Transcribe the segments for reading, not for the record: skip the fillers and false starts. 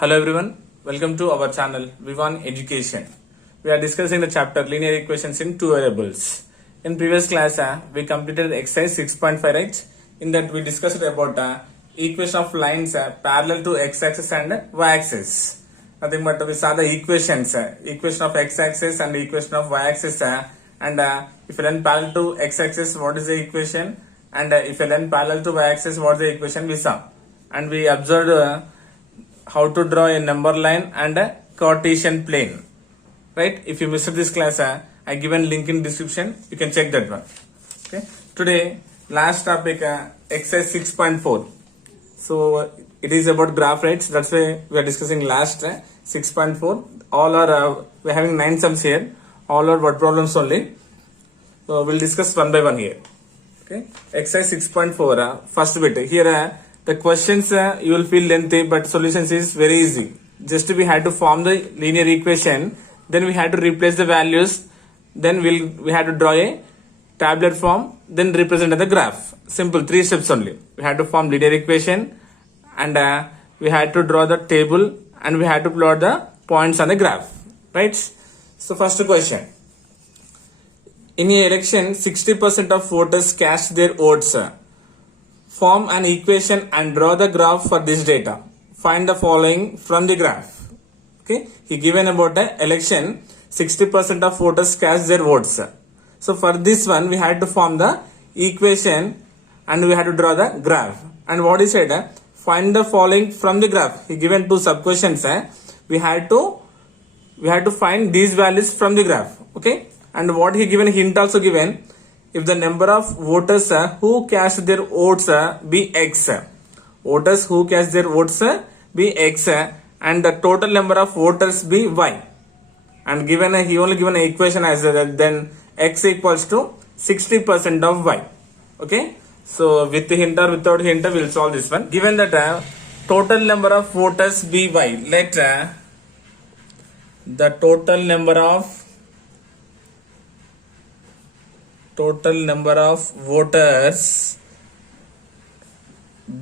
Hello everyone, welcome to our channel V1 Education. We are discussing the chapter linear equations in two variables. In previous class, we completed exercise 6.5, right? In that we discussed about equation of lines parallel to x-axis and y-axis. Nothing but we saw the equations, equation of x-axis and equation of y-axis. And if you learn parallel to x-axis, what is the equation? And if you learn parallel to y-axis, what is the equation we saw? And we observed how to draw a number line and a Cartesian plane, right? If you missed this class, I given link in description, you can check that one. Okay, today last topic, exercise 6.4. so it is about graph, right? So that's why we are discussing last 6.4. all are we're having 9 sums here, all are word problems only, so we'll discuss one by one here. Okay, exercise 6.4, first bit here. The questions you will feel lengthy, but solutions is very easy. Just we had to form the linear equation, then we had to replace the values, then we had to draw a tabular form, then represent the graph. Simple, 3 steps only. We had to form linear equation, and we had to draw the table, and we had to plot the points on the graph, right? So first question. In an election, 60% of voters cast their votes. Form an equation and draw the graph for this data. Find the following from the graph. Okay, he given about the election, 60% of voters cast their votes. So for this one, we had to form the equation and we had to draw the graph. And what he said, find the following from the graph. He given 2 sub questions. We had to find these values from the graph. Okay, and what he given hint also given. If the number of voters who cast their votes be X, voters who cast their votes be X, and the total number of voters be Y, and given he only given an equation as then X equals to 60% of Y. Okay, so with the hint or without hint we will solve this one. Given that total number of voters be Y, let the total number of voters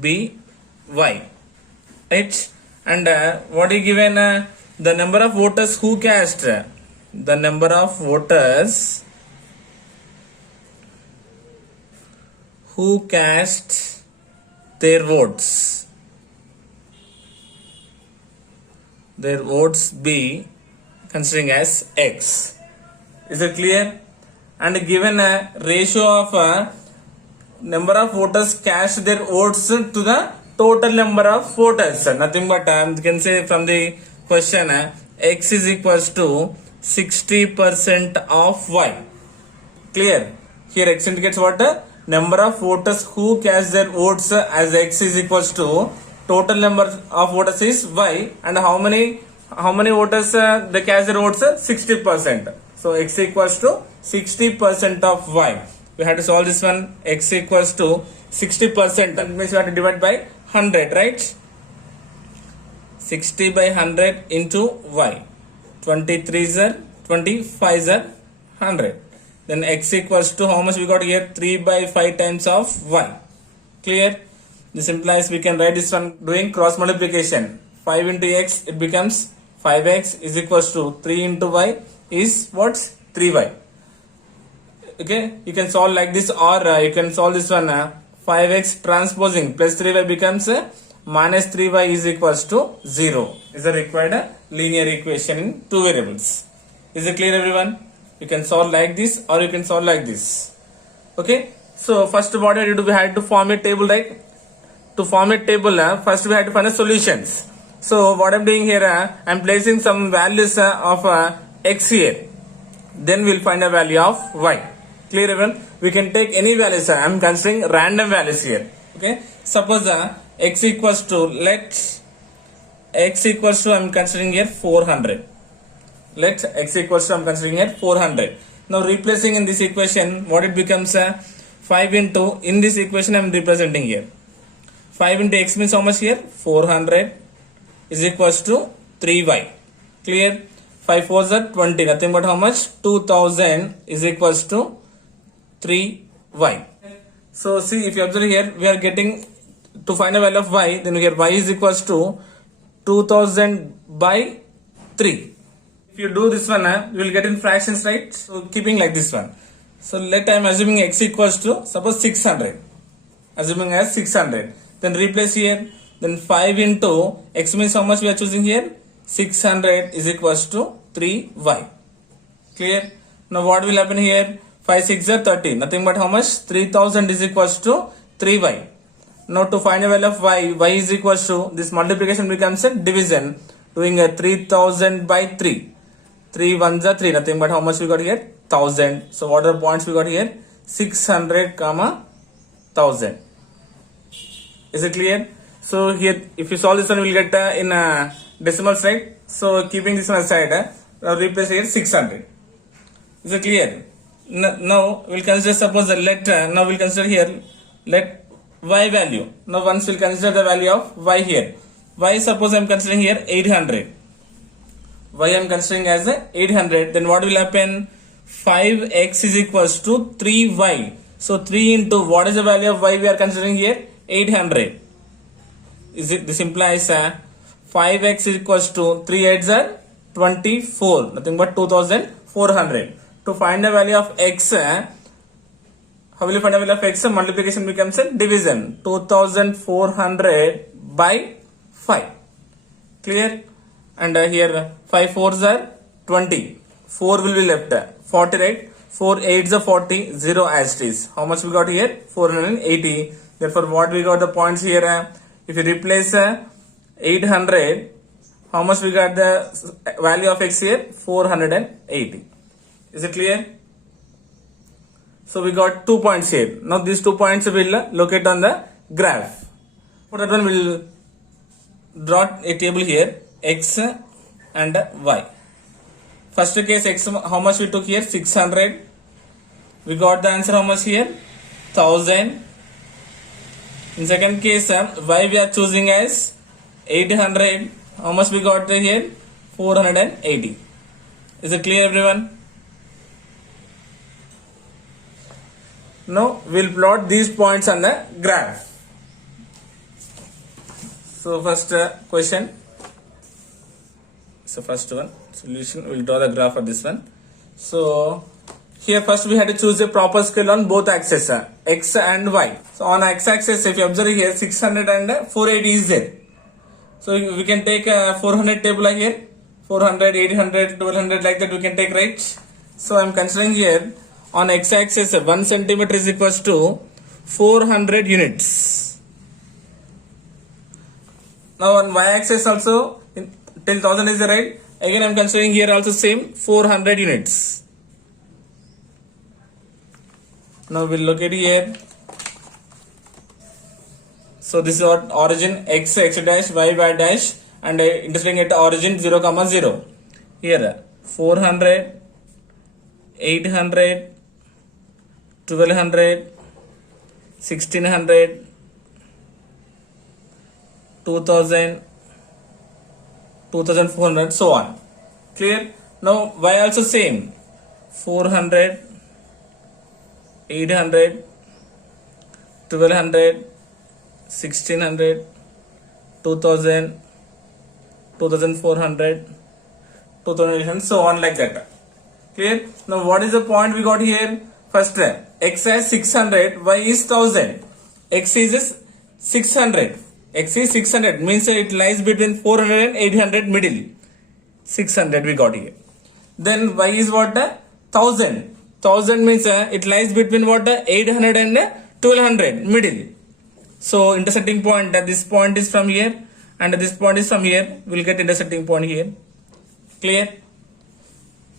be Y, right? And what is given, the number of voters who cast, the number of voters who cast their votes be considering as X. Is it clear? And given a ratio of number of voters cast their votes to the total number of voters. Nothing but you can say from the question, X is equals to 60% of Y. Clear? Here X indicates what? Number of voters who cast their votes as X is equals to total number of voters is Y, and how many voters they cast their votes? 60%. So X equals to 60% of Y. We have to solve this one. X equals to 60%. That means we have to divide by 100, right? 60 by 100 into Y. 23s are 25s are 100. Then X equals to how much we got here? 3 by 5 times of Y. Clear? This implies we can write this one doing cross multiplication. 5 into X, it becomes 5X is equals to 3 into Y is what? 3Y. Okay, you can solve like this, or you can solve this one 5x transposing plus 3y becomes minus 3y is equals to 0. Is the required linear equation in 2 variables. Is it clear, everyone? You can solve like this or you can solve like this. Okay, so first what we had to form a table, right? To form a table, first we had to find the solutions. So what I'm doing here, I'm placing some values of X here. Then we'll find a value of Y. Clear, everyone? We can take any values. I'm considering random values here. Okay. Suppose X equals to, I'm considering here 400. Let X equals to, I'm considering here 400. Now replacing in this equation, what it becomes 5 into, in this equation I'm representing here. 5 into X means how much here? 400 is equals to 3Y. Clear? 5 4s are 20. Nothing but how much? 2000 is equals to 3Y. So see, if you observe here, we are getting to find a value of Y, then here Y is equals to 2000 by 3. If you do this one, you will get in fractions, right? So keeping like this one. So let I am assuming x equals to suppose 600. Assuming as 600. Then replace here. Then 5 into x means how much we are choosing here? 600 is equals to 3y. Clear? Now what will happen here? 5 6 are 30. Nothing but how much? 3000 is equals to 3y. Now to find the value of y is equals to, this multiplication becomes a division. Doing a 3000 by 3. 3 ones are 3. Nothing but how much we got here? 1000. So what are the points we got here? 600 comma 1000. Is it clear? So here if you solve this one, we will get in decimals, right? So keeping this one aside, replace here 600. Is it clear? Now we'll consider, suppose now we'll consider here, let y value. Now once we'll consider the value of y here. Y suppose I am considering here 800. Y I am considering as 800. Then what will happen? 5x is equals to 3y. So 3 into what is the value of y we are considering here? 800. Is it? This implies 5x is equals to 3 8s are 24. Nothing but 2400. To find the value of x, how will you find the value of x? Multiplication becomes a division. 2400 by 5. Clear? And here 5 4s are 20. 4 will be left. 40, right? 4 8s are 40. 0 as it is. How much we got here? 480. Therefore, what we got the points here? If you replace 800, how much we got the value of x here? 480. Is it clear? So we got 2 points here. Now these 2 points will locate on the graph. For that one, we will draw a table here, x and y. First case x, how much we took here? 600. We got the answer how much here? 1000. In second case, y we are choosing as 800. How much we got here? 480. Is it clear, everyone? Now we'll plot these points on the graph. So first question. So first one solution. We'll draw the graph for this one. So here first we had to choose a proper scale on both axes, x and y. So on x-axis, if you observe here, 600 and 480 is there. So we can take a 400 table here. 400, 800, 1200 like that we can take, right? So I'm considering here on x-axis 1 centimeter is equals to 400 units. Now on y-axis also till 1000 is the right. Again I'm considering here also same 400 units. Now we'll look at here. So this is our origin x dash, y dash, and intersecting at origin 0, 0. Here 400, 800, 1200, 1600, 2000, 2400, so on. Clear? Now y also same, 400, 800, 1200, 1600, 2000, 2400, 2800, so on like that. Clear? Now what is the point we got here? First, x is 600, y is 1000. X is 600. X is 600 means it lies between 400 and 800 middle. 600 we got here. Then y is what? 1000. 1000 means it lies between what? 800 and 1200 middle. So intersecting point, this point is from here and this point is from here. We'll get intersecting point here. Clear?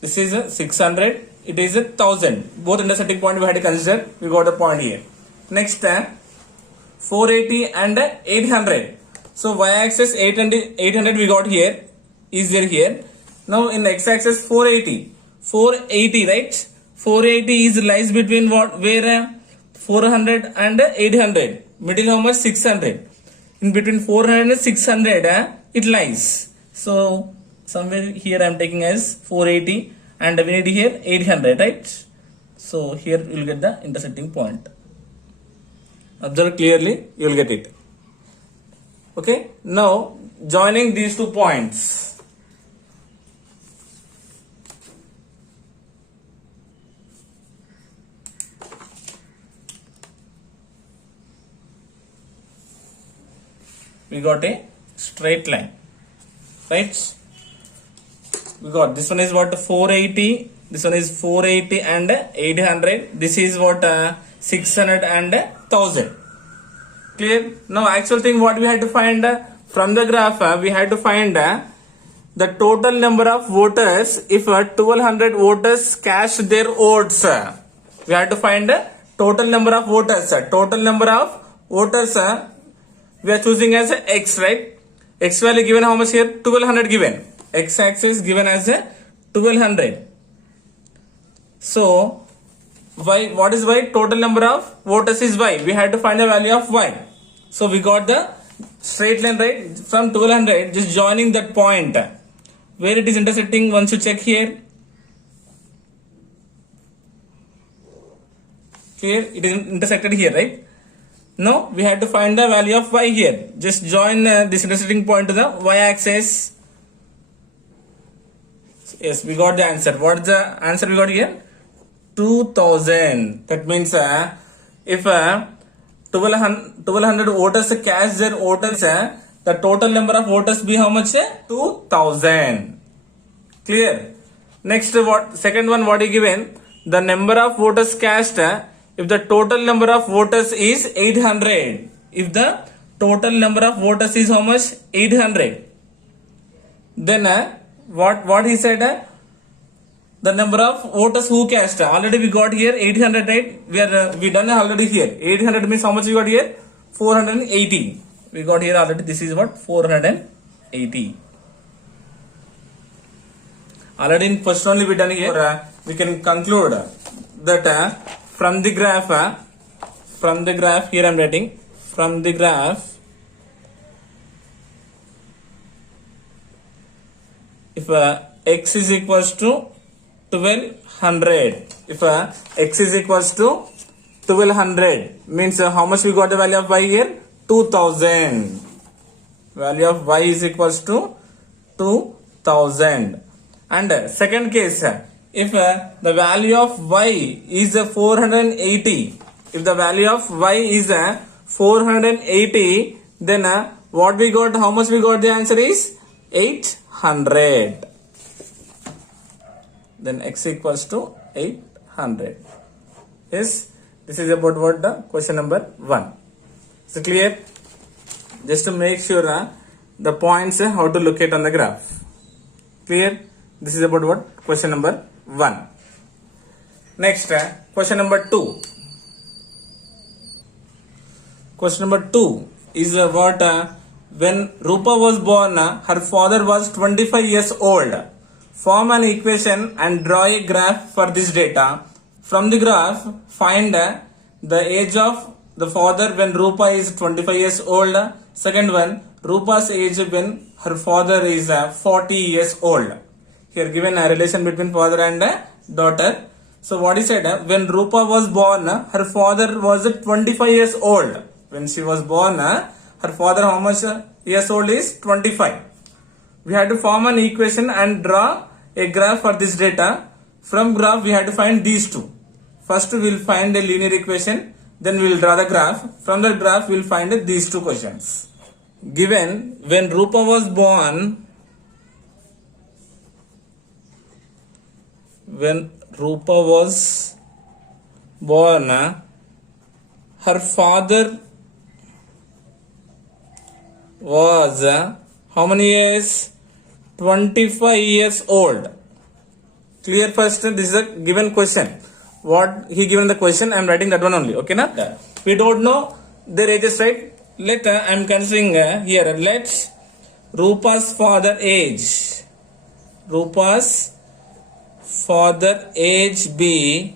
This is 600. It is 1000. Both intersecting point we had to consider. We got the point here. Next, 480 and 800. So y-axis 800 we got here. Is there here? Now in x-axis 480. 480, right? 480 is lies between what? Where? 400 and 800. Middle how much? 600. In between 400 and 600 it lies. So somewhere here I am taking as 480 and we need here 800, right? So here you will get the intersecting point. Observe clearly, you will get it. Okay, now joining these 2 points, we got a straight line, right? We got this one is what 480, this one is 480 and 800, this is what 600 and 1000. Clear? Now actual thing what we had to find from the graph, we had to find the total number of voters if 1200 voters cast their votes. We had to find total number of voters. Total number of voters we are choosing as x, right? X value given how much here? 1200 given. X axis given as 1200. So y, what is y? Total number of voters is y. We had to find the value of y. So we got the straight line, right? From 1200, just joining that point where it is intersecting. Once you check here, clear, it is intersected here, right? Now we had to find the value of y here. Just join this intersecting point to the y axis. Yes, we got the answer. What is the answer we got here? 2000. That means if 1200 voters cast their voters, the total number of voters be how much? 2000. Clear? Next, what second one what is given? The number of voters cast if the total number of voters is 800. If the total number of voters is how much? 800. Then what he said? The number of voters who cast. Already we got here 800, right? We done already here. 800 means how much we got here? 480. We got here already. This is what? 480. Already in first only we done here. We can conclude that from the graph here I am writing, from the graph, if x is equals to 1200, if x is equals to 1200 means how much we got the value of y here? 2000. Value of y is equals to 2000. And second case, if the value of y is 480, if the value of y is 480, then what we got, how much we got? The answer is 800. Then x equals to 800. Yes, this is about what the question number 1. So clear? Just to make sure the points how to locate on the graph. Clear? This is about what? Question number 1. Next, question number 2. Question number 2 is what when Rupa was born, her father was 25 years old. Form an equation and draw a graph for this data. From the graph, find the age of the father when Rupa is 25 years old. Second one, Rupa's age when her father is 40 years old. Here given a relation between father and daughter. So what is said? When Rupa was born, her father was 25 years old. When she was born, her father how much years old is? 25. We had to form an equation and draw a graph for this data. From graph we had to find these two. First we will find a linear equation, then we will draw the graph. From the graph we will find these two questions. Given when Rupa was born, her father was how many years? 25 years old. Clear? First, this is a given question. What he given the question, I am writing that one only. Okay, na? We don't know their ages, right? Let I am considering here. Let Rupa's father age. Rupa's father age be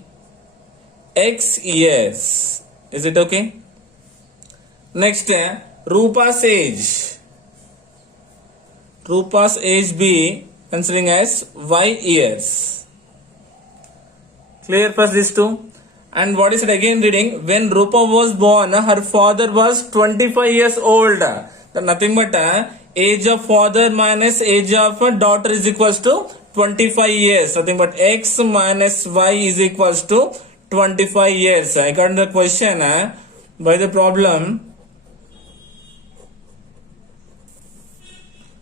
X years. Is it okay? Next, Rupa's age. Rupa's age be considering as Y years. Clear? First these two. And what is it again reading? When Rupa was born, her father was 25 years old. The nothing but age of father minus age of daughter is equals to 25 years. Nothing but x minus y is equals to 25 years. According to the question by the problem,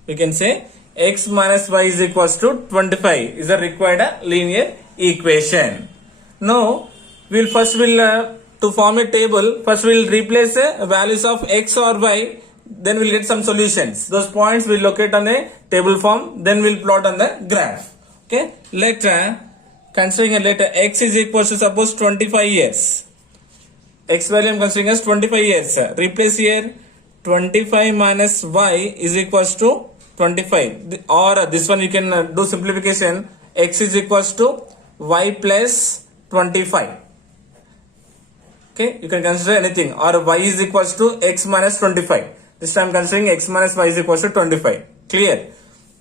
we can say x minus y is equals to 25 is a required linear equation. Now we'll to form a table, first we'll replace values of x or y, then we'll get some solutions. Those points we'll locate on a table form, then we'll plot on the graph. Okay, considering a letter x is equals to suppose 25 years. X value I'm considering as 25 years. Replace here 25 minus y is equals to 25, or this one you can do simplification, x is equals to y plus 25. Okay, you can consider anything, or y is equals to x minus 25. This time considering x minus y is equals to 25. Clear?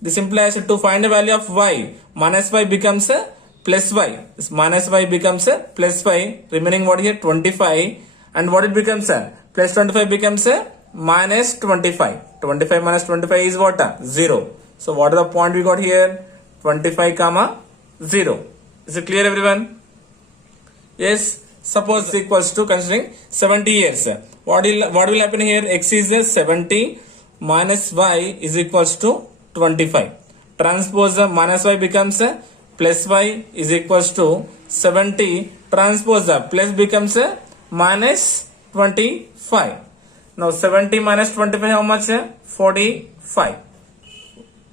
This implies to find the value of y, minus y becomes a plus y. This minus y becomes a plus y. Remaining what here? 25. And what it becomes a plus 25 becomes a minus 25. 25 minus 25 is what? 0. So what is the point we got here? 25 comma 0. Is it clear, everyone? Yes. Suppose x equals to considering 70 years. What will happen here? X is 70 minus y is equals to 25. Transpose minus y becomes plus y is equals to 70. Transpose plus becomes minus 25. Now 70 minus 25 how much? 45.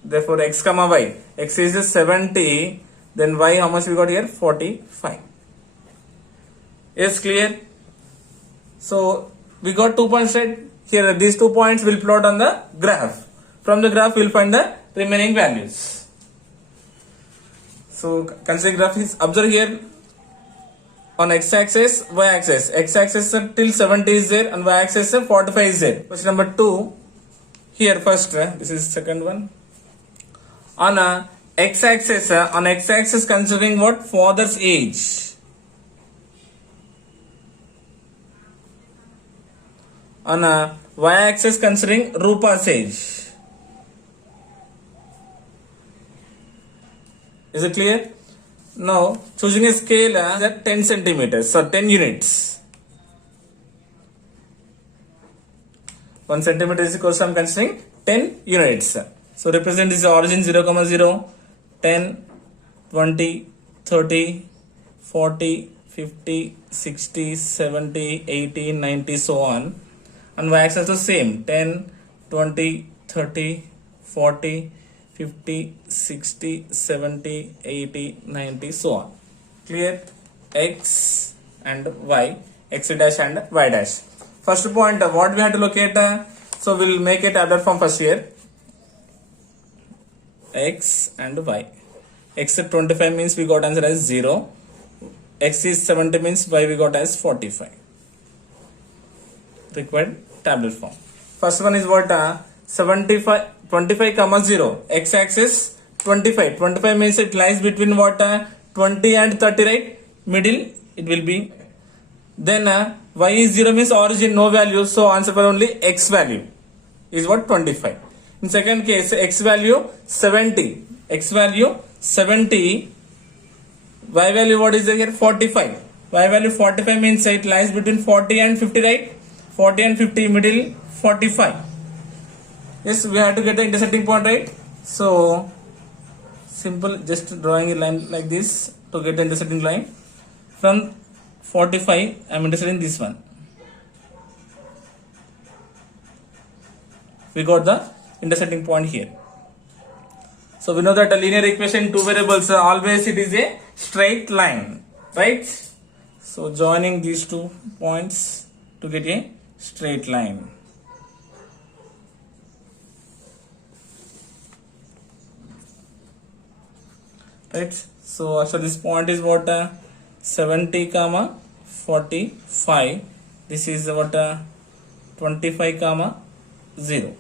Therefore x comma y. X is 70. Then y how much we got here? 45. Yes, clear? So we got 2 points right here. These 2 points will plot on the graph. From the graph we will find the remaining values. So consider graph is observe here on x-axis, y-axis. X-axis till 70 is there and y-axis 45 is there. Question number 2. Here first, this is second one. On x-axis considering what? Father's age. On y-axis considering Rupa's age. Is it clear? Now choosing a scale at 10 centimeters, so 10 units. 1 centimeter is equal to I'm considering 10 units. So represent this origin 0, 0, 10, 20, 30, 40, 50, 60, 70, 80, 90, so on. And y-axis the same, 10, 20, 30, 40, 50, 60, 70, 80, 90, so on. Clear? X and y, x dash and y dash. First point, what we have to locate? So we'll make it tabular form first here. X and y. X at 25 means we got answer as 0. X is 70 means y we got as 45. Required tabular form. First one is what? 25 comma 0. X axis 25. 25 means it lies between what? 20 and 30, right? Middle it will be. Then y is 0 means origin no value. So answer for only x value is what? 25. In second case, x value 70. X value 70. Y value what is there here? 45. Y value 45 means it lies between 40 and 50, right? 40 and 50 middle 45. Yes, we have to get the intersecting point, right? So simple, just drawing a line like this to get the intersecting line. From 45 I am intersecting this one. We got the intersecting point here. So we know that a linear equation, two variables, always it is a straight line, right? So joining these 2 points to get a straight line. Right? So this point is what? 70 comma 45. This is what? 25 comma 0.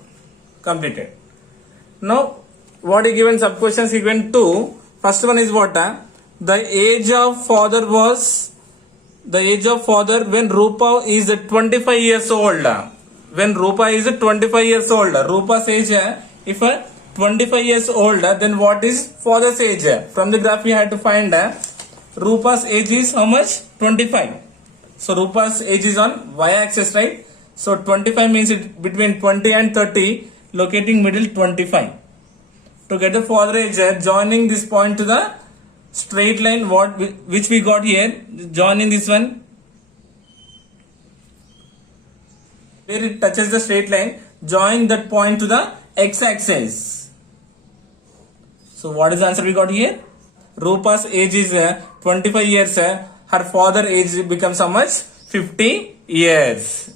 Completed. Now what is given? Sub questions given 2. First one is what? The age of father when Rupa is 25 years old. when Rupa is 25 years old. Rupa's age, if 25 years old, then what is father's age? From the graph we had to find Rupa's age is how much? 25. So Rupa's age is on y-axis, right? So 25 means it between 20 and 30, locating middle 25. To get the father age, joining this point to the straight line which we got here, joining this one, where it touches the straight line, join that point to the x-axis. So what is the answer we got here? Rupa's age is 25 years. Her father age becomes how much? 50 years.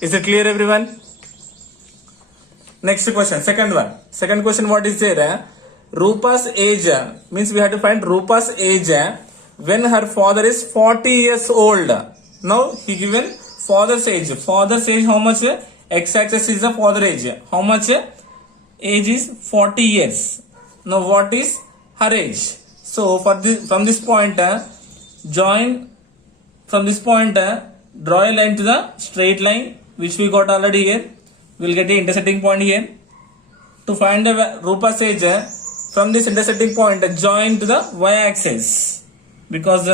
Is it clear, everyone? Next question, second one. Second question, what is there? Rupa's age means we have to find Rupa's age when her father is 40 years old. Now he given father's age. Father's age how much? X-axis is the father age. How much? Age is 40 years. Now what is her age? So from this point, join from this point, draw a line to the straight line which we got already here. We will get the intersecting point here. To find the Rupa's age, from this intersecting point, join to the y-axis, because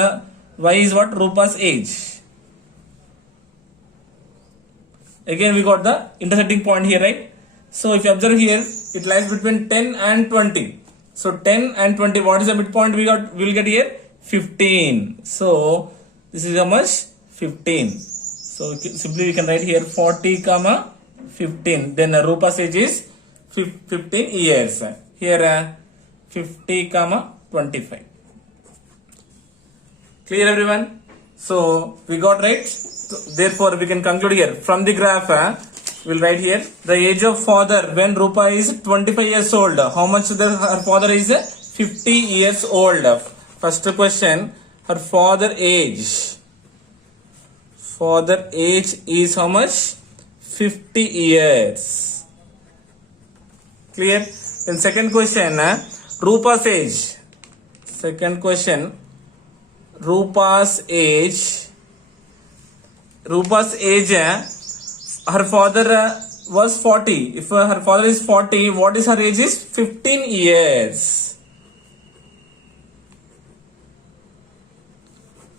y is what? Rupa's age. Again we got the intersecting point here, right? So if you observe here, it lies between 10 and 20. So 10 and 20, what is the midpoint we got? We will get here 15. So this is how much? 15. So simply we can write here 40 comma 15. Then Rupa's age is 15 years. Here 50 comma 25. Clear, everyone? So we got right. So, therefore we can conclude here from the graph. We'll write here the age of father when Rupa is 25 years old. How much her father is? 50 years old. First question, her father age. Father age is how much? 50 years. Clear? Then second question, Rupa's age. Second question, Rupa's age. Rupa's age, her father was 40. If her father is 40, what is her age is? 15 years.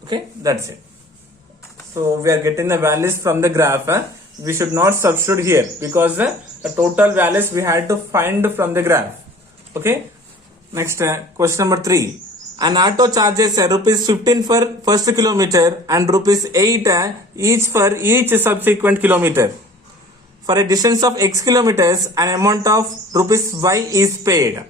Okay, that's it. So we are getting the values from the graph. We should not substitute here because the total values we had to find from the graph. Okay. Next question number 3. An auto charges rupees 15 for first kilometer and rupees 8 each for each subsequent kilometer. For a distance of x kilometers, an amount of rupees y is paid.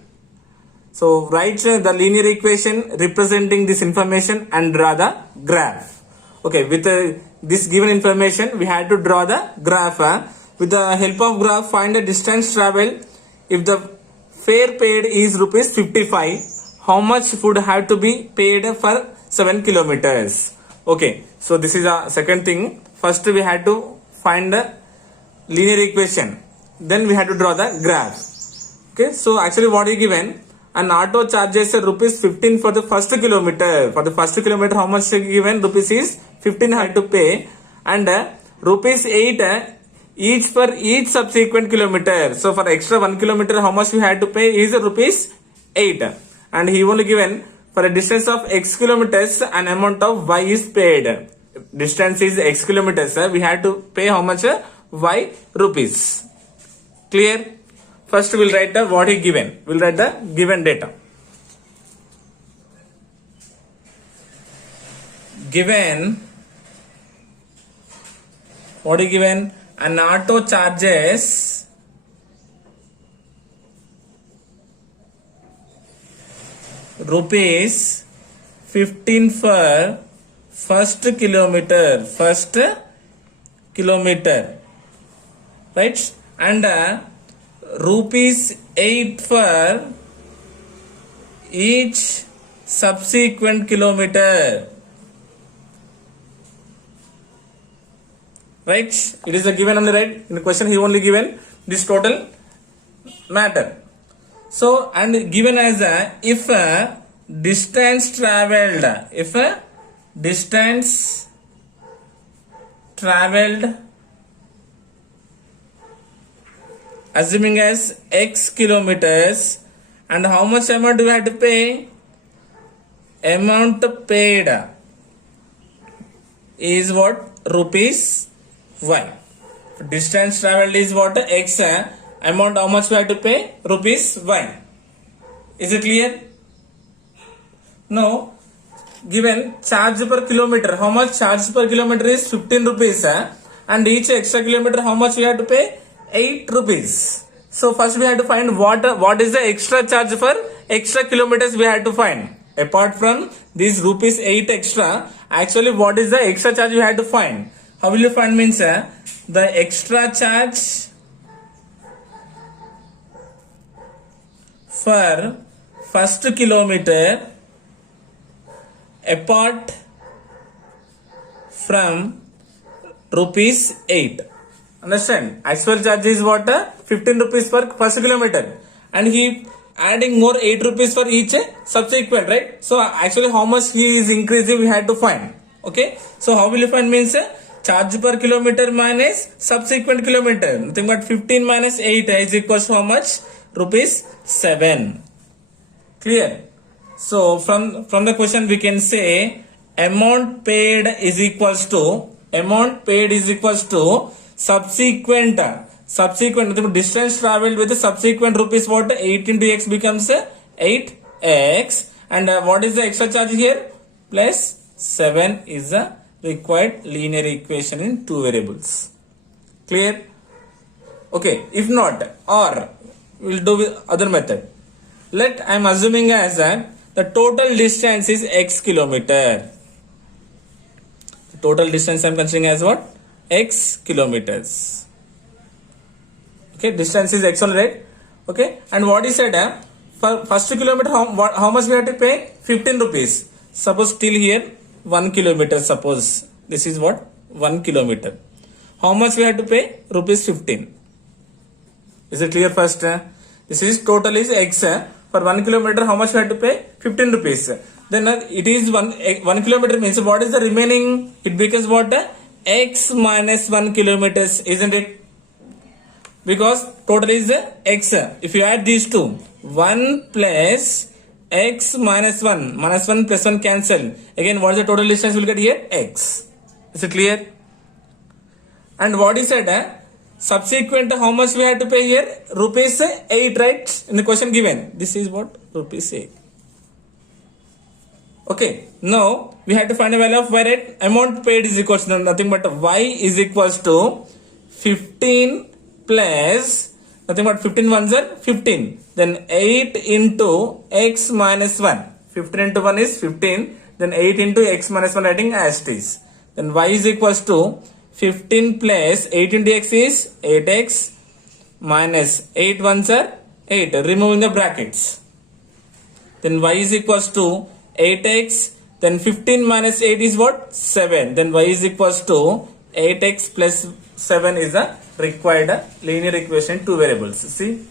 So write the linear equation representing this information and draw the graph. Okay, with this given information, we had to draw the graph. With the help of graph, find the distance travel. If the fare paid is rupees 55, how much would have to be paid for 7 kilometers? Okay, so this is a second thing. First, we had to find the linear equation. Then we had to draw the graph. Okay, so actually what is given? An auto charges rupees 15 for the first kilometer. For the first kilometer, how much given? Rupees is 15 had to pay, and rupees 8 each for each subsequent kilometer. So for extra 1 kilometer, how much we had to pay is rupees 8. And he only given for a distance of x kilometers, an amount of y is paid. Distance is x kilometers. We had to pay how much? Y rupees. Clear? First we'll write the what he given. We'll write the given data. Given, what is given? An auto charges rupees 15 for first kilometer. First kilometer. Right? And rupees 8 for each subsequent kilometer. Right? It is a given on the right. In the question he only given this total matter. So and given as a if a distance traveled, if a distance traveled assuming as x kilometers, and how much amount we have to pay? Amount paid is what? Rupees y. Distance traveled is what? X. Amount how much we have to pay? Rupees y. Is it clear? Now, given charge per kilometer, how much charge per kilometer is 15 rupees, and each extra kilometer how much we have to pay? 8 rupees. So first we have to find what is the extra charge for extra kilometers we have to find. Apart from these rupees 8 extra, actually what is the extra charge we have to find? How will you find? Means the extra charge for first kilometer apart from rupees 8. Understand? Actual charge is what? 15 rupees per first kilometer, and he adding more 8 rupees for each subsequent, right? So actually how much he is increasing we had to find. Okay, so how will you find? Means charge per kilometer minus subsequent kilometer, nothing but 15 minus 8 is equals to how much? Rupees 7. Clear? So from the question we can say amount paid is equals to subsequent distance traveled with the subsequent rupees what? 8 into x becomes 8x, and what is the extra charge here? Plus 7 is the required linear equation in two variables. Clear? Okay, if not, or we'll do with other method. Let I am assuming as the total distance is x kilometer. The total distance I am considering as what? X kilometers. Okay, distance is x only, right? Okay, and what is said? For first kilometer, how much we have to pay? 15 rupees. Suppose till here 1 kilometer. Suppose this is what? 1 kilometer. How much we have to pay? Rupees 15. Is it clear? First, this is total is x. For 1 kilometer, how much we have to pay? 15 rupees. Then it is 1 kilometer means what is the remaining? It becomes what? X minus 1 kilometers, isn't it? Because total is x. If you add these two, 1 plus x minus 1 plus 1 cancel. Again, what is the total distance we'll get here? X. Is it clear? And what is said? Subsequent, how much we have to pay here? Rupees 8, right? In the question given. This is what? Rupees 8. Okay, now we have to find a value of y, right? Amount paid is equals to nothing but y is equals to 15 plus nothing but 15 ones are 15. Then 8 into x minus 1. 15 into 1 is 15. Then 8 into x minus 1 writing as it is. Then y is equals to 15 plus 8 into x is 8x minus 8 ones are 8. Removing the brackets. Then y is equals to 8x. Then 15 minus 8 is what? 7. Then y is equals to 8x plus 7 is a required linear equation, two variables. See?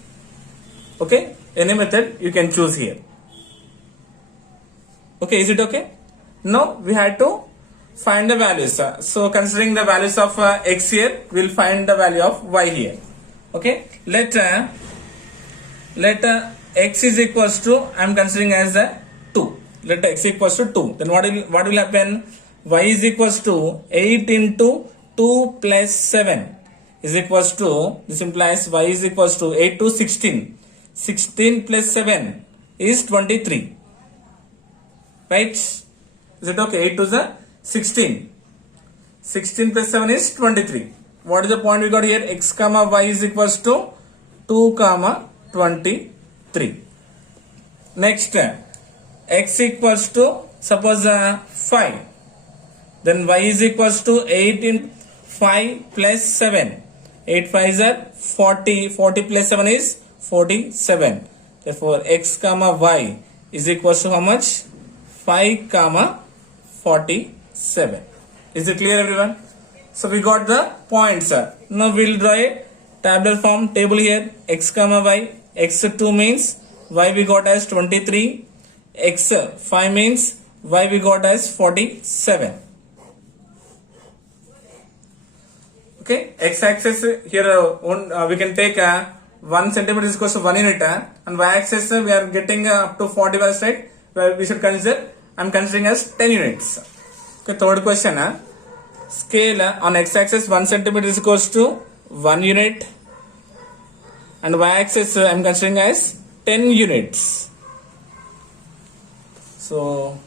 Okay? Any method you can choose here. Okay, is it okay? Now we have to find the values. So considering the values of x here, we will find the value of y here. Okay? Let x is equals to, I am considering as 2. Let x equals to 2. Then what will happen? Y is equals to 8 into 2 plus 7 is equals to, this implies y is equals to 8 to 16. 16 plus 7 is 23. Right? Is it okay? 8 to the 16. 16 plus 7 is 23. What is the point we got here? X comma y is equals to 2 comma 23. Next, x equals to, suppose 5. Then y is equals to 8 in 5 plus 7. 8 5s are 40. 40 plus 7 is 47. Therefore, x comma y is equals to how much? 5 comma 47. Is it clear, everyone? So we got the points. Now we'll draw a tabular form table here. X comma y. X2 means y we got as 23. X5 means y we got as 47. Okay, x-axis here we can take 1 centimeter is equals to 1 unit, and y-axis we are getting up to 45, right? Where we should consider, I'm considering as 10 units. Okay, third question, scale on x-axis 1 centimeter is equals to 1 unit, and y-axis I'm considering as 10 units. So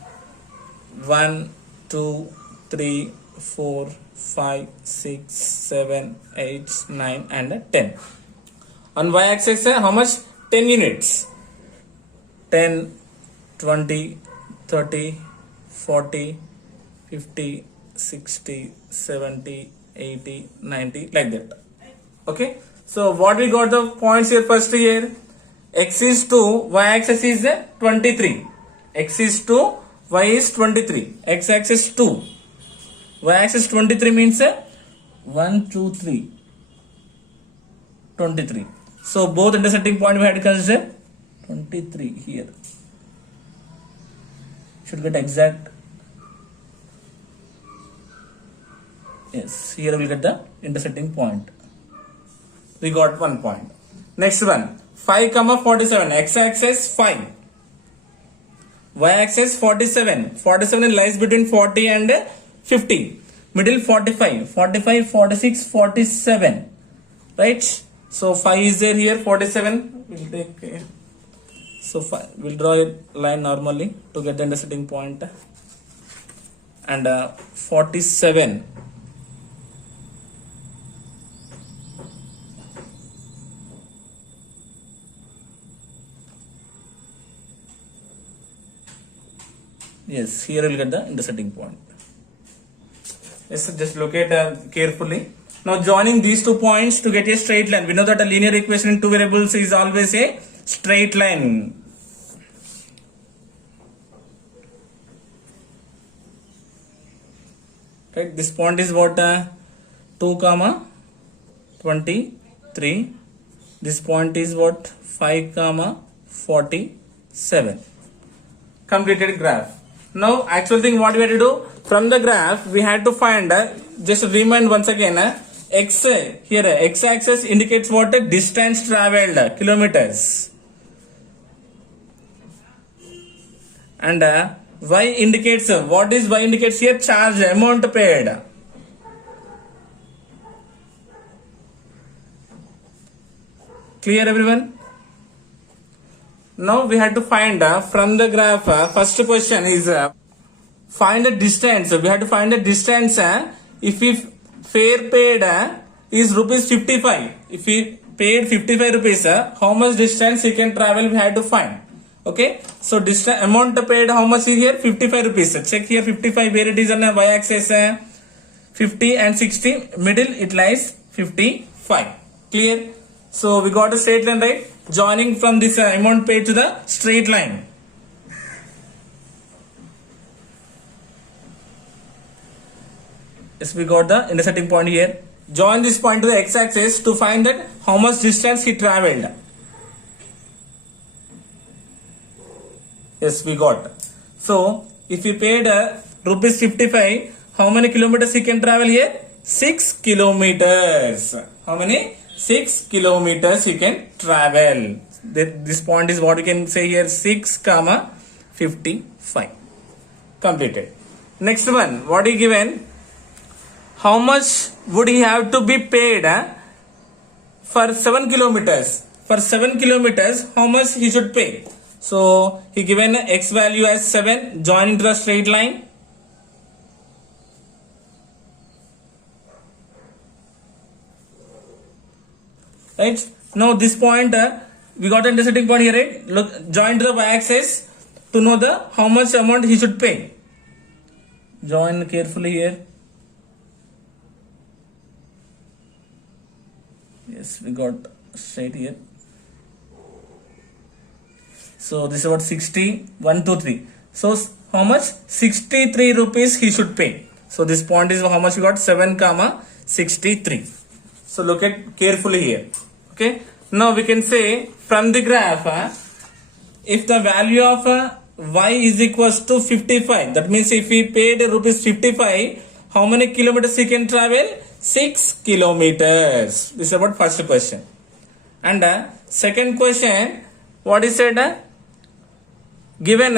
1, 2, 3, 4, 5, 6, 7, 8, 9 and 10. On y-axis how much? 10 units. 10, 20, 30, 40, 50, 60, 70, 80, 90, like that. Okay. So what we got the points here first here? X is 2, y-axis is 23. X is 2, y is 23. X-axis 2. Y-axis 23 means 1, 2, 3. 23. So both intersecting point we had to consider 23 here. Should get exact. Yes, here we will get the intersecting point. We got 1 point. Next one, 5, 47. X-axis 5. Y-axis 47. 47 lies between 40 and 50. Middle 45. 45, 46, 47. Right? So 5 is there here. 47. We'll take. So 5. We'll draw a line normally to get the intersecting point. And 47. Yes, here we'll get the intersecting point. Yes, just locate carefully. Now joining these 2 points to get a straight line. We know that a linear equation in 2 variables is always a straight line. Right, this point is what? 2, 23. This point is what? 5, 47. Completed graph. Now actual thing what we had to do, from the graph we had to find, just remind once again, x here x-axis indicates what? Distance traveled, kilometers, and y indicates, what is y indicates here? Charge, amount paid. Clear everyone? Now we had to find from the graph, first question is find the distance. We had to find the distance if fare paid is rupees 55. If he paid 55 rupees, how much distance he can travel we had to find. Okay. So distance amount paid, how much is here? 55 rupees. Check here 55 where it is on the y-axis, 50 and 60. Middle it lies 55. Clear? So we got a straight line, right? Joining from this amount paid to the straight line. Yes, we got the intersecting point here. Join this point to the x-axis to find that how much distance he traveled. Yes, we got. So if he paid rupees 55, how many kilometers he can travel here? 6 kilometers. How many? 6 kilometers you can travel. This point is what you can say here, 6, 55. Completed. Next one, what is given? How much would he have to be paid for 7 kilometers? For 7 kilometers, how much he should pay? So he given x value as 7, join into the straight line. Right, now this point we got an intersecting point here, right? Look, join to the y-axis to know the how much amount he should pay. Join carefully here. Yes, we got straight here. So this is what 60, 1, 2, 3. So how much? 63 rupees he should pay. So this point is how much we got? 7, 63. So look at carefully here. Okay. Now we can say from the graph, if the value of y is equals to 55, that means if he paid rupees 55, how many kilometers he can travel? 6 kilometers. This is about first question. And second question, what is said? Given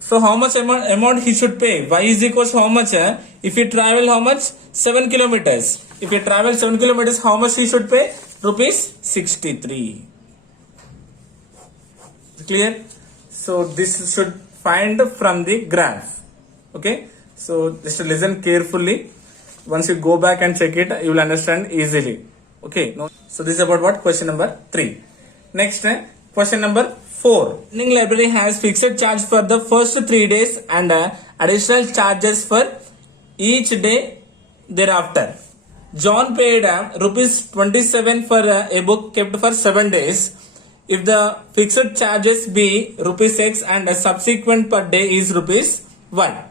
so how much amount he should pay? Y is equals to how much? If he travel how much? 7 kilometers. If he travel 7 kilometers, how much he should pay? Rupees 63. Clear? So this should find from the graph. Okay. So just listen carefully. Once you go back and check it, you will understand easily. Okay. So this is about what? Question number 3. Next, question number 4. Learning library has fixed charge for the first 3 days and additional charges for each day thereafter. John paid rupees 27 for a book kept for 7 days. If the fixed charges be rupees X and a subsequent per day is rupees Y,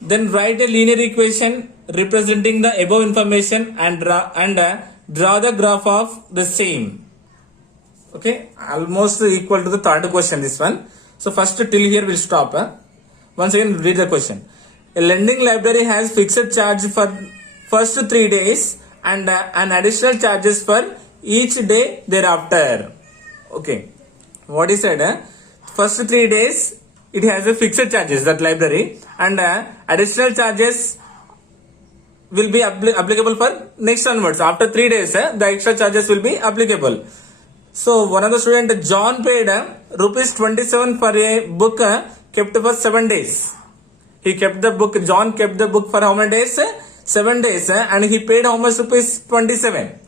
then write a linear equation representing the above information and draw the graph of the same. Okay, almost equal to the third question, this one. So first till here we'll stop. Once again read the question. A lending library has fixed charge for first 3 days and an additional charges for each day thereafter. Okay, what is said? First 3 days it has a fixed charges, that library, and additional charges will be applicable for next onwards. After 3 days, the extra charges will be applicable. So one of the student, John, paid rupees 27 for a book kept for 7 days. He kept the book. John kept the book for how many days? 7 days, and he paid how much? Rupees 27.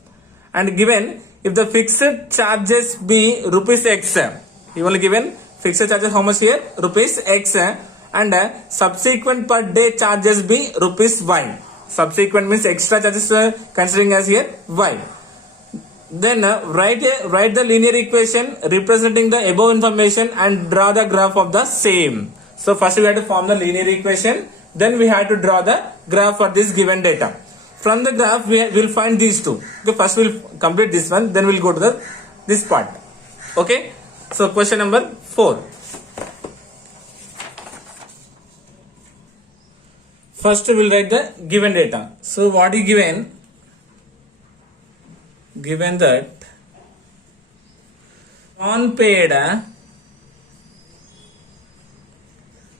And given if the fixed charges be rupees X, he only given fixed charges how much here? Rupees X, and subsequent per day charges be rupees Y. Subsequent means extra charges considering as here Y. Then write the linear equation representing the above information and draw the graph of the same. So first we have to form the linear equation, then we have to draw the graph for this given data. From the graph we will find these two. Okay, first we'll complete this one, then we'll go to this part. Okay, so question number 4. First we'll write the given data. So what is given? Given that John paid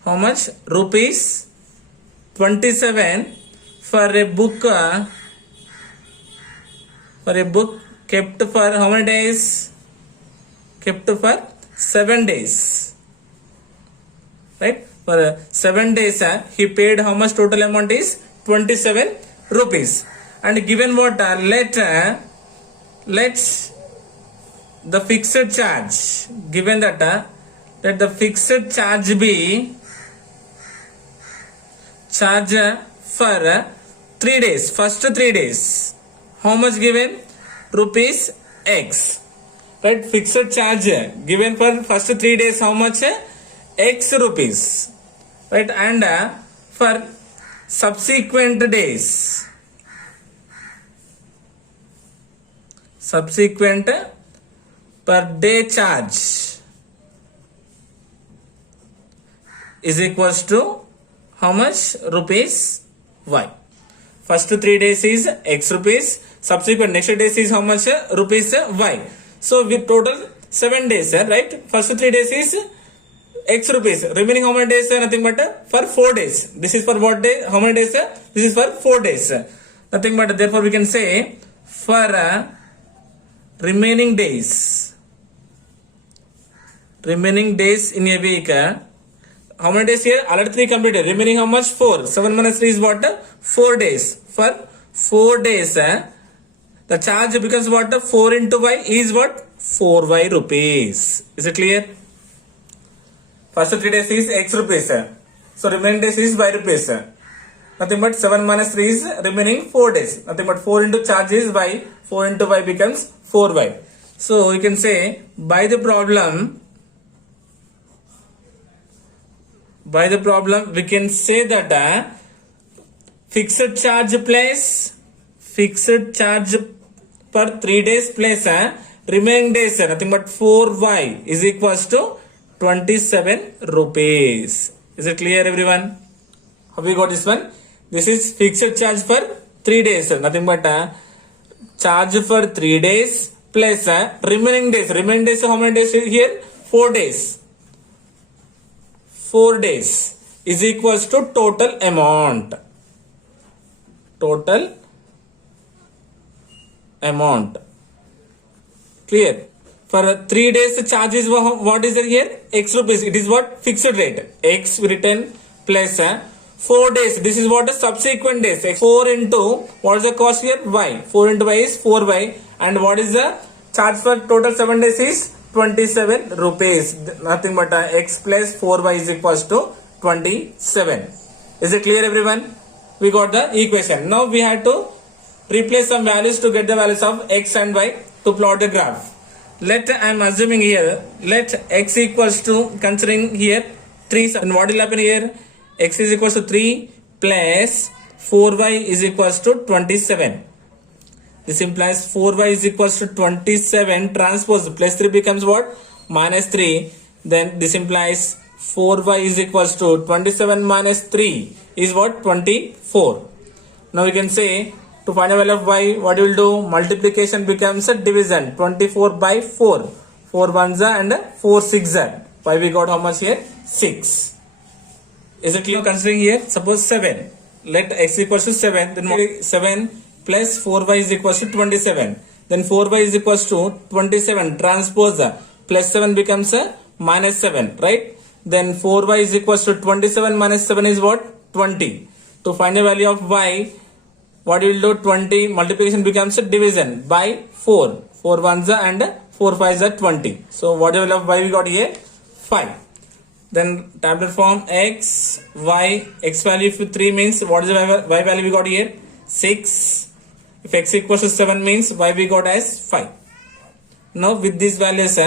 how much? Rupees 27 for a book kept for how many days? Kept for 7 days. Right? For 7 days he paid how much? Total amount is 27 rupees. And given what? Let's the fixed charge, given that let the fixed charge be charge for 3 days, first 3 days. How much given? Rupees X. Right? Fixed charge given for first 3 days, how much? X rupees. Right? And for subsequent days, subsequent per day charge is equals to how much? Rupees Y. First 3 days is X rupees, subsequent next days is how much? Rupees Y. So with total 7 days, right? First 3 days is X rupees, remaining how many days? Nothing but for 4 days. This is for what day? How many days? This is for 4 days. Nothing but, therefore we can say for remaining days in a week. How many days here? Already 3 completed. Remaining how much? 4. 7 minus 3 is what? 4 days. For 4 days, the charge becomes what? 4 into Y is what? 4Y rupees. Is it clear? First 3 days is X rupees. So remaining days is Y rupees. Nothing but 7 minus 3 is remaining 4 days. Nothing but 4 into charge is Y. 4 into Y becomes 4Y. So you can say by the problem we can say that fixed charge per 3 days plus remaining days nothing but 4Y is equals to 27 rupees. Is it clear everyone? Have we got this one? This is fixed charge for 3 days. Nothing but charge for 3 days plus remaining days. Remaining days, how many days here? 4 days. 4 days is equals to total amount. Total amount. Clear? For 3 days charge is what is there here? X rupees. It is what? Fixed rate. X written plus 4 days. This is what? Subsequent days. X 4 into what is the cost here? Y. 4 into Y is 4Y. And what is the charge for total 7 days is 27 rupees. Nothing but X plus 4Y is equals to 27. Is it clear, everyone? We got the equation. Now we had to replace some values to get the values of X and Y to plot the graph. Let I am assuming here, let X equals to, considering here 3, and what will happen here? X is equals to 3 plus 4Y is equals to 27. This implies 4Y is equals to 27 transpose plus 3 becomes what? Minus 3. Then this implies 4Y is equals to 27 minus 3 is what? 24. Now we can say to find a value of Y, what you will do? Multiplication becomes a division. 24 by 4. 4 ones are and 4 six are. Y we got how much here? 6. Is it clear? Considering here, suppose 7. Let X equals to 7. Then 7 plus 4Y is equals to 27. Then 4Y is equals to 27. Transpose plus 7 becomes a minus 7. Right? Then 4Y is equals to 27 minus 7 is what? 20. To find the value of Y, what you will do? 20 multiplication becomes a division by 4. 4 ones are and 4 fives are 20. So what the value of Y we got here? 5. Then tabular form X, Y, X value if 3 means what is the Y value we got here? 6. If X equals to 7 means Y we got as 5. Now with these values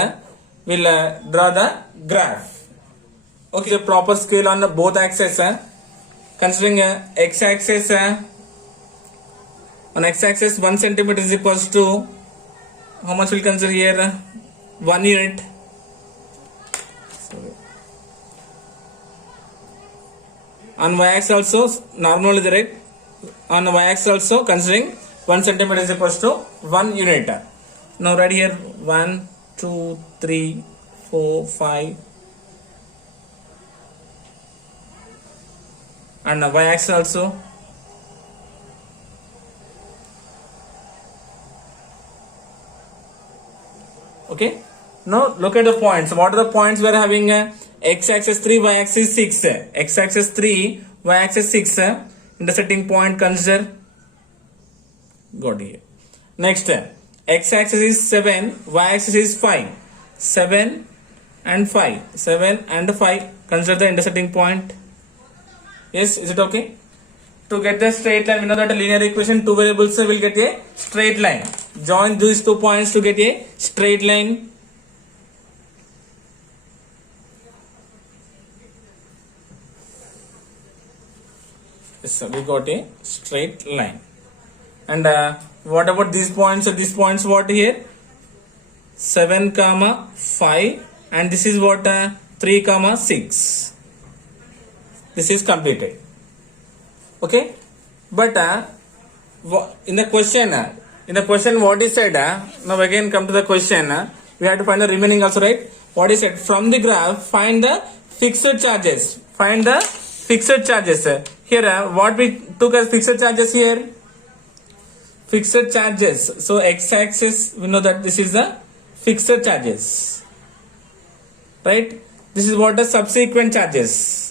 we'll draw the graph. Okay, the proper scale on both axes. Considering X axis, on X axis 1 centimeter is equals to, how much we'll consider here? 1 unit. On Y axis also normal is right. On Y axis also considering 1 centimeter is equals to 1 unit. Now right here 1, 2, 3, 4, 5. And Y axis also. Okay. Now look at the points. What are the points we are having? X axis 3, Y axis 6. X axis 3, Y axis 6. Intersecting point consider. Got here. Next, X axis is 7, Y axis is 5. 7 and 5. 7 and 5. Consider the intersecting point. Yes, is it okay? To get the straight line, we know that a linear equation, two variables will get a straight line. Join these 2 points to get a straight line. Yes, we got a straight line. And what about these points? So these points what here? 7, 5, and this is what? 3, 6. This is completed. Okay, but in the question what is said? Now again come to the question. We have to find the remaining also, right? What is said? From the graph, find the fixed charges. Find the fixed charges. Here, what we took as fixed charges here? Fixed charges. So x-axis, we know that this is the fixed charges, right? This is what the subsequent charges.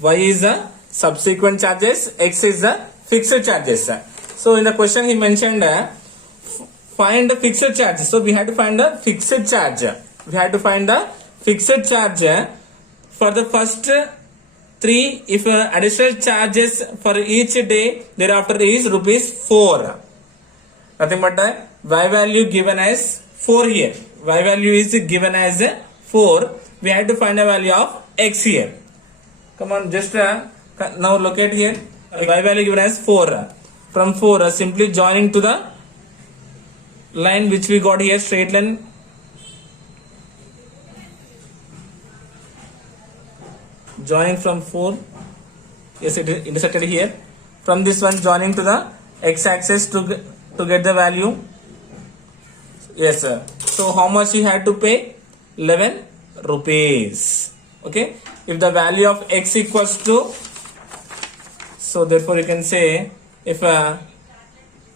Y is the subsequent charges, X is the fixed charges. So in the question he mentioned find the fixed charge. So we had to find the fixed charge. We had to find the fixed charge for the first 3 if additional charges for each day thereafter is ₹4. Nothing but the Y value given as 4 here. Y value is given as 4. We had to find a value of X here. Come on, just now locate here. Y value given as 4. From 4, simply joining to the line which we got here, straight line. Joining from 4. Yes, it is intersected here. From this one, joining to the x-axis to get the value. Yes, sir. So how much you had to pay? 11 rupees. Okay. If the value of x equals to, so therefore you can say if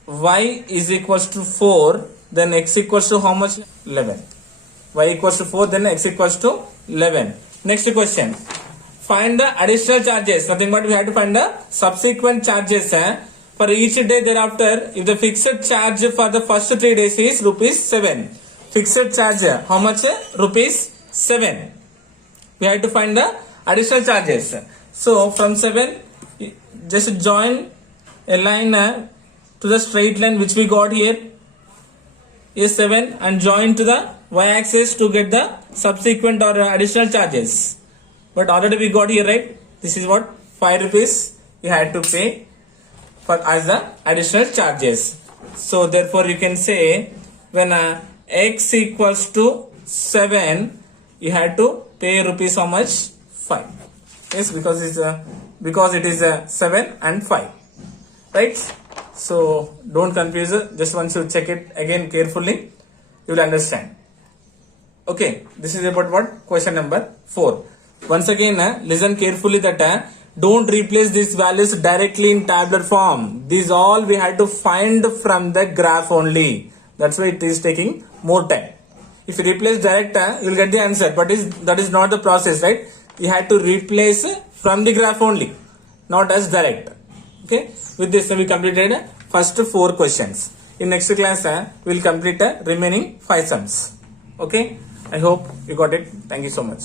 y is equals to 4, then x equals to how much? 11. Y equals to 4, then x equals to 11. Next question. Find the additional charges. Nothing but we have to find the subsequent charges. For each day thereafter, if the fixed charge for the first 3 days is rupees 7. Fixed charge, how much? Rupees 7. We have to find the additional charges. So from 7, just join a line to the straight line which we got here is 7 and join to the y-axis to get the subsequent or additional charges. But already we got here, right? This is what? 5 rupees you had to pay for as the additional charges. So therefore you can say when x equals to 7, you had to pay rupees how much? 5. Yes, because it is 7 and 5. Right? So don't confuse it. Just once you check it again carefully, you will understand. Okay, this is about what? Question number 4. Once again, listen carefully that don't replace these values directly in tabular form. These all we had to find from the graph only. That's why it is taking more time. If you replace direct, you will get the answer. But that is not the process, right? You had to replace from the graph only, not as direct. Okay. With this, we completed first 4 questions. In next class, we will complete remaining 5 sums. Okay. I hope you got it. Thank you so much.